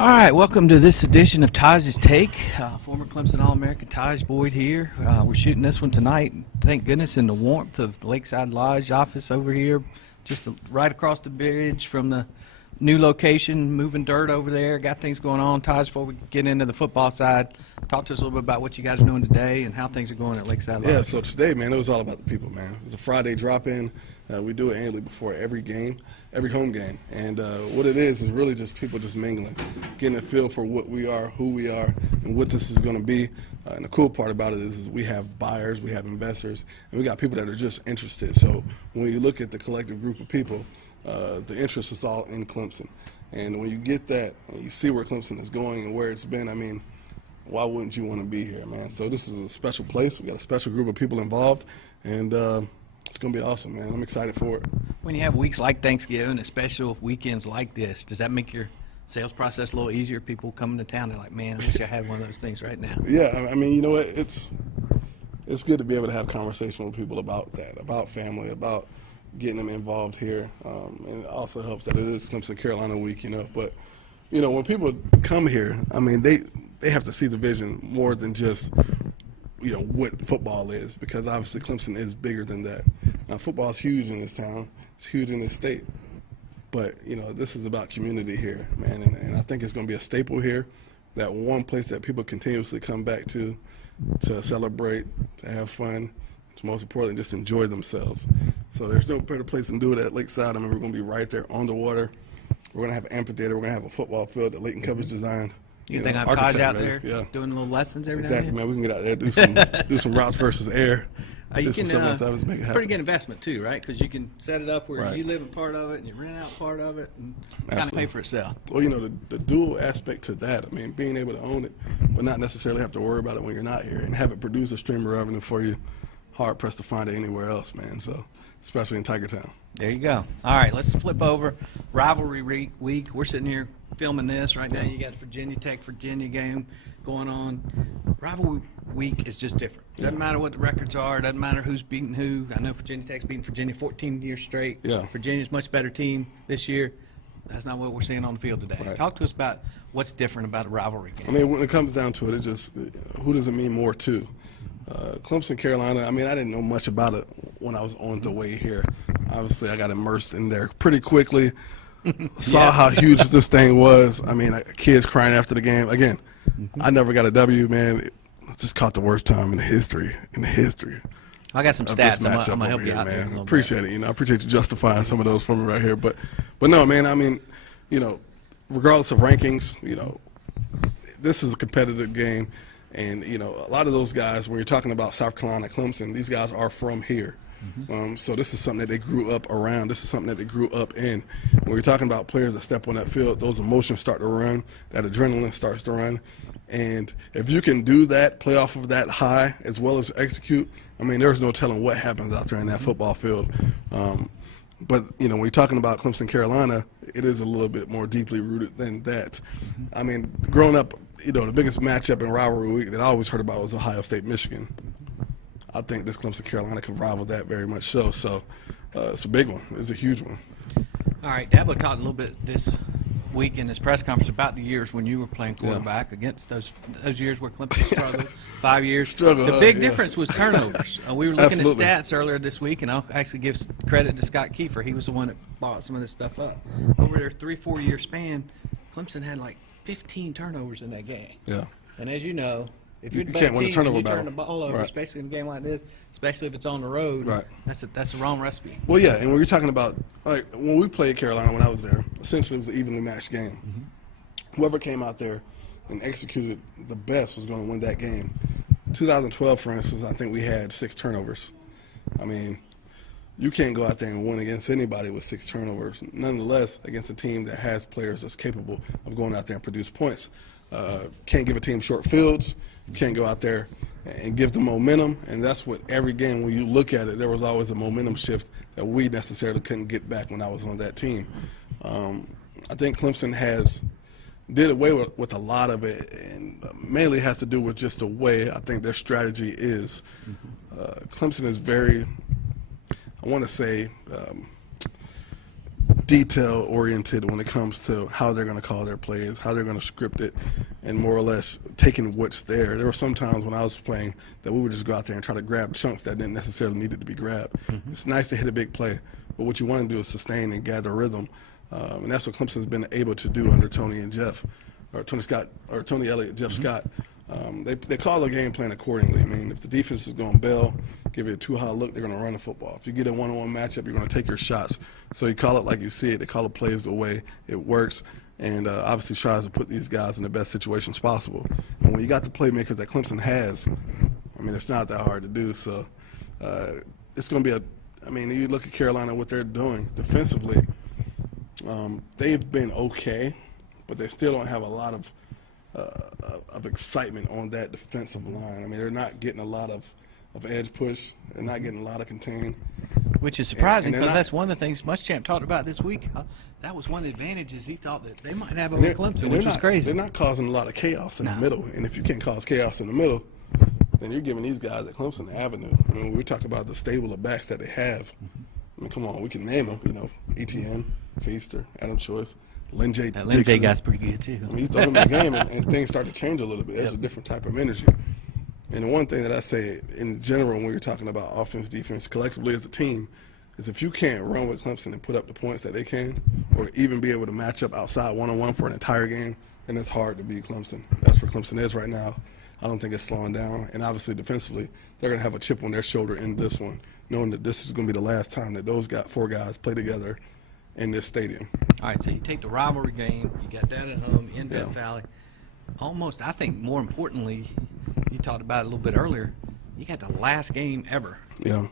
All right, welcome to this edition of Tajh's Take. Former Clemson All-American Tajh Boyd here. We're shooting this one tonight, thank goodness, in the warmth of the Lakeside Lodge office over here, just right across the bridge from the new location, moving dirt over there. Got things going on. Tajh, before we get into the football side, talk to us a little bit about what you guys are doing today and how things are going at Lakeside Lodge. Yeah, so today, man, it was all about the people, man. It was a Friday drop-in. We do it annually before every game, every home game. And what it is really just people just mingling, getting a feel for what we are, who we are, and what this is going to be. And the cool part about it is we have buyers, we have investors, and we got people that are just interested. So when you look at the collective group of people, the interest is all in Clemson. And when you get that, and you see where Clemson is going and where it's been, I mean, why wouldn't you want to be here, man? So this is a special place. We got a special group of people involved, and it's going to be awesome, man. I'm excited for it. When you have weeks like Thanksgiving and special weekends like this, does that make your sales process a little easier? People coming to town, they're like, man, I wish I had one of those things right now. Yeah, I mean, you know what? It's good to be able to have conversation with people about that, about family, about getting them involved here. And it also helps that it is Clemson Carolina week, you know. But, you know, when people come here, I mean, they have to see the vision more than just, you know, what football is, because obviously Clemson is bigger than that. Now, football is huge in this town. It's huge in this state. But, you know, this is about community here, man. And I think it's going to be a staple here, that one place that people continuously come back to celebrate, to have fun, to most importantly, just enjoy themselves. So there's no better place than do it at Lakeside. I mean, we're going to be right there on the water. We're going to have an amphitheater. We're going to have a football field that Leighton Covers designed. You think I'm Tajh out there doing little lessons every exactly, now and then? man. We can get out there, do some routes versus air. You can, make it happen. pretty good investment too, right? Because you can set it up where you live in part of it and you rent out part of it, and kind of pay for itself. Well, you know, the dual aspect to that, I mean, being able to own it, but not necessarily have to worry about it when you're not here, and have it produce a stream of revenue for you, hard pressed to find it anywhere else, man. So, especially in Tiger Town. There you go. All right, let's flip over. Rivalry week. We're sitting here filming this right now. You got the Virginia Tech game going on. Rivalry week is just different. Doesn't matter what the records are. Doesn't matter who's beating who. I know Virginia Tech's beating Virginia 14 years straight. Yeah. Virginia's a much better team this year. That's not what we're seeing on the field today. Right. Talk to us about what's different about a rivalry game. I mean, when it comes down to it, it just, who does it mean more to? Clemson, Carolina, I mean, I didn't know much about it when I was on the way here. Obviously, I got immersed in there pretty quickly. Saw how huge this thing was. I mean, kids crying after the game. Again, I never got a W, man. I just caught the worst time in history. I got some stats. I'm going to help you out man. there a little appreciate bit. it. You know, I appreciate you justifying some of those for me right here. But no, man. I mean, you know, regardless of rankings, you know, this is a competitive game, and you know, a lot of those guys, when you're talking about South Carolina, Clemson, these guys are from here. So this is something that they grew up around. This is something that they grew up in. When you're talking about players that step on that field, those emotions start to run, that adrenaline starts to run. And if you can do that, play off of that high as well as execute, I mean, there's no telling what happens out there in that football field. But, you know, when you're talking about Clemson, Carolina, it is a little bit more deeply rooted than that. I mean, growing up, you know, the biggest matchup in rivalry week that I always heard about was Ohio State, Michigan. I think this Clemson Carolina can rival that very much so. So it's a big one. It's a huge one. All right, Dabo talked a little bit this week in his press conference about the years when you were playing quarterback against those years where Clemson struggled, 5 years. The big difference was turnovers. We were looking at stats earlier this week, and I'll actually give credit to Scott Kiefer. He was the one that bought some of this stuff up. Over their 3-4 year span, Clemson had like 15 turnovers in that game. Yeah. And as you know, if you're you can't win a turnover battle. Turn the ball over, especially in a game like this, especially if it's on the road. Right. That's the wrong recipe. Well, yeah, and when you're talking about, like, when we played Carolina when I was there, essentially it was an evenly matched game. Whoever came out there and executed the best was going to win that game. 2012, for instance, I think we had 6 turnovers. I mean, you can't go out there and win against anybody with 6 turnovers. Nonetheless, against a team that has players that's capable of going out there and produce points. Can't give a team short fields. You can't go out there and give them momentum, and that's what every game, when you look at it, there was always a momentum shift that we necessarily couldn't get back when I was on that team. I think Clemson did away with a lot of it, and mainly has to do with just the way I think their strategy is. Clemson is very, I want to say, detail oriented when it comes to how they're going to call their plays, how they're going to script it, and more or less taking what's there. There were some times when I was playing that we would just go out there and try to grab chunks that didn't necessarily need it to be grabbed. It's nice to hit a big play, but what you want to do is sustain and gather rhythm, and that's what Clemson's been able to do under Tony and Jeff, or Tony Elliott, Jeff Scott. They call the game plan accordingly. I mean, if the defense is going to bail, give you a too high look, they're going to run the football. If you get a one-on-one matchup, you're going to take your shots. So you call it like you see it. They call the plays the way it works, and obviously tries to put these guys in the best situations possible. And when you got the playmakers that Clemson has, I mean, it's not that hard to do. So it's going to be I mean, you look at Carolina, what they're doing defensively, they've been okay, but they still don't have a lot of excitement on that defensive line. I mean, they're not getting a lot of edge push. They're not getting a lot of contain. Which is surprising because that's one of the things Muschamp talked about this week. That was one of the advantages he thought that they might have over Clemson, which was crazy. They're not causing a lot of chaos in the middle. And if you can't cause chaos in the middle, then you're giving these guys at Clemson the avenue. I mean, we talk about the stable of backs that they have. I mean, come on, we can name them. You know, ETN, Feaster, Adam Choice, Lynn J. That Lynn J. guy's pretty good too. I mean, you throw them in the game and things start to change a little bit. There's a different type of energy. And the one thing that I say in general when you're talking about offense, defense, collectively as a team, is if you can't run with Clemson and put up the points that they can, or even be able to match up outside one-on-one for an entire game, then it's hard to beat Clemson. That's where Clemson is right now. I don't think it's slowing down. And obviously defensively, they're going to have a chip on their shoulder in this one, knowing that this is going to be the last time that those four guys play together in this stadium. All right, so you take the rivalry game, you got that at home in Death Valley. Almost, I think more importantly, you talked about it a little bit earlier, you got the last game ever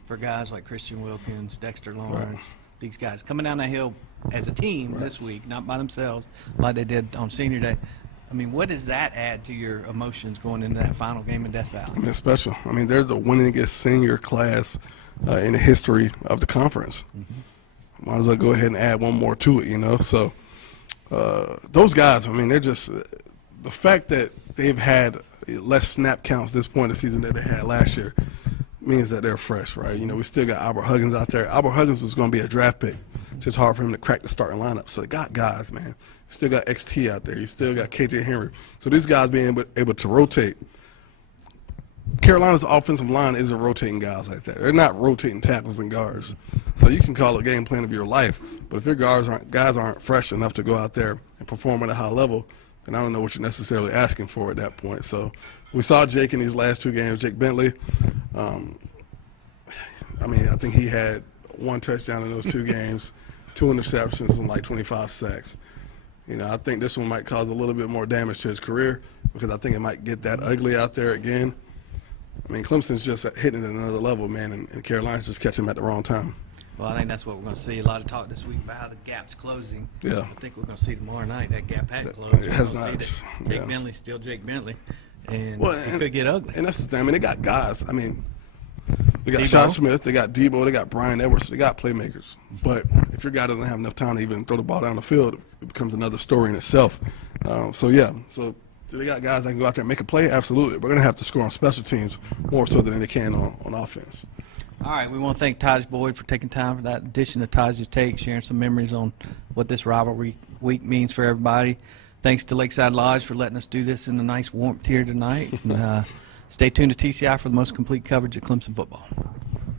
for guys like Christian Wilkins, Dexter Lawrence, these guys coming down that hill as a team this week, not by themselves like they did on Senior Day. I mean, what does that add to your emotions going into that final game in Death Valley? I mean, it's special. I mean, they're the winningest senior class in the history of the conference. Might as well go ahead and add one more to it, you know. So those guys, I mean, they're just the fact that they've had less snap counts this point of the season that they had last year means that they're fresh, right? You know, we still got Albert Huggins out there. Albert Huggins is going to be a draft pick. It's just hard for him to crack the starting lineup. So they got guys, man. You still got XT out there. You still got KJ Henry. So these guys being able to rotate. Carolina's offensive line isn't rotating guys like that. They're not rotating tackles and guards. So you can call a game plan of your life, but if your guys aren't fresh enough to go out there and perform at a high level, then I don't know what you're necessarily asking for at that point. So we saw Jake in these last two games, Jake Bentley. I mean, I think he had one touchdown in those two games, 2 interceptions, and like 25 sacks. You know, I think this one might cause a little bit more damage to his career because I think it might get that ugly out there again. I mean, Clemson's just hitting at another level, man, and Carolina's just catching him at the wrong time. Well, I think that's what we're going to see. A lot of talk this week about how the gap's closing. Yeah. I think we're going to see tomorrow night that gap hadn't closed. It has not. Jake Bentley's still Jake Bentley, and it could get ugly. And that's the thing. I mean, they got guys. I mean, they got Sean Smith, they got Debo, they got Brian Edwards, they got playmakers. But if your guy doesn't have enough time to even throw the ball down the field, it becomes another story in itself. So do they got guys that can go out there and make a play? Absolutely. We're going to have to score on special teams more so than they can on offense. All right, we want to thank Tajh Boyd for taking time for that edition of Tajh's Take, sharing some memories on what this rivalry week means for everybody. Thanks to Lakeside Lodge for letting us do this in the nice warmth here tonight. Stay tuned to TCI for the most complete coverage of Clemson football.